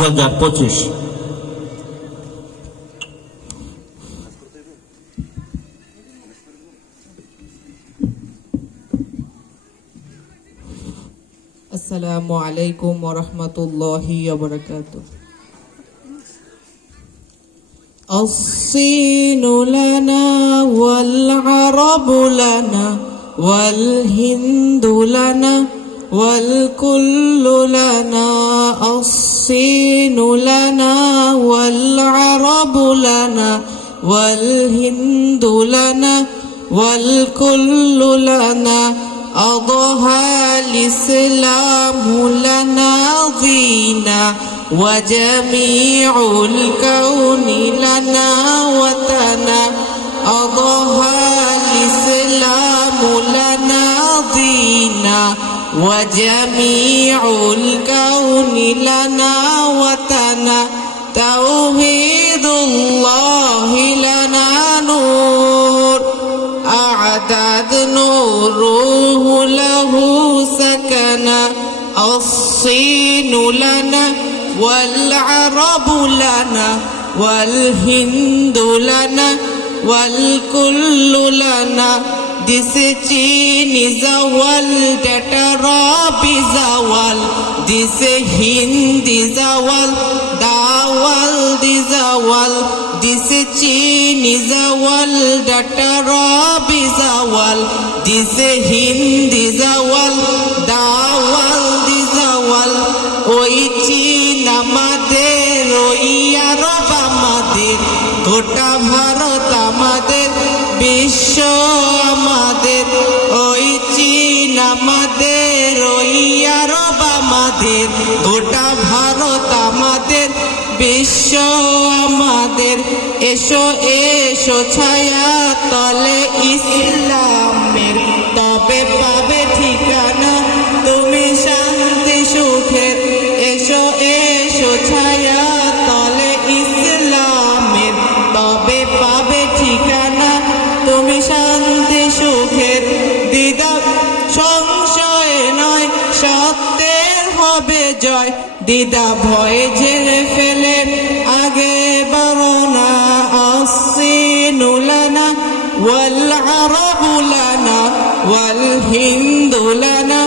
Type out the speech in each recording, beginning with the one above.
2025। আসসালামু আলাইকুম ওয়া রাহমাতুল্লাহি ওয়া বারাকাতুহু। الصين لنا والعرب لنا والهند لنا والكل لنا. الصين لنا والعرب لنا والهند لنا والكل لنا. أضحى الإسلام لنا دينا وجميع الكون لنا وطنا. أضحى الإسلام لنا دينا وجميع الكون لنا وطنا. توحيد الله لنا نور أعداد نوره له سكنا. الصين لنا والعرب لنا والهند لنا والكل لنا. This Chin is a world that Arab is a world. This Hind is a world. The world is a world. This Chin is a world that Arab is a world. This Hind is a world. The world is a world. ওই চীন আমাদের, ওই আরব আমাদের, গোটা ভারত আমাদের, বিশ্ব আমাদের. ওই চীন আমাদের, ওই আরব আমাদের, গোটা ভারত আমাদের, বিশ্ব আমাদের. এসো এসো ছায়া তলে ইসলামের, তবে পাবে ঠিকানা তুমি শান্তি সুখের. এসো এসো ছায়া তলে ইসলামের, তবে পাবে ঠিকানা তুমি শান্তি সুখের. দ্বিধা সংশয় নয়, সত্যের হবে জয়. দ্বিধা ভয়ে ঝেড়ে ফেলে আগে বাড়ো না. الصين لنا والعرب لنا والهند لنا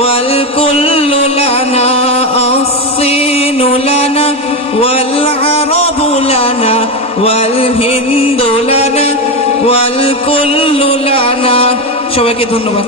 والكل لنا. الصين لنا والعرب لنا والهند لنا والكل لنا. সবাইকে ধন্যবাদ।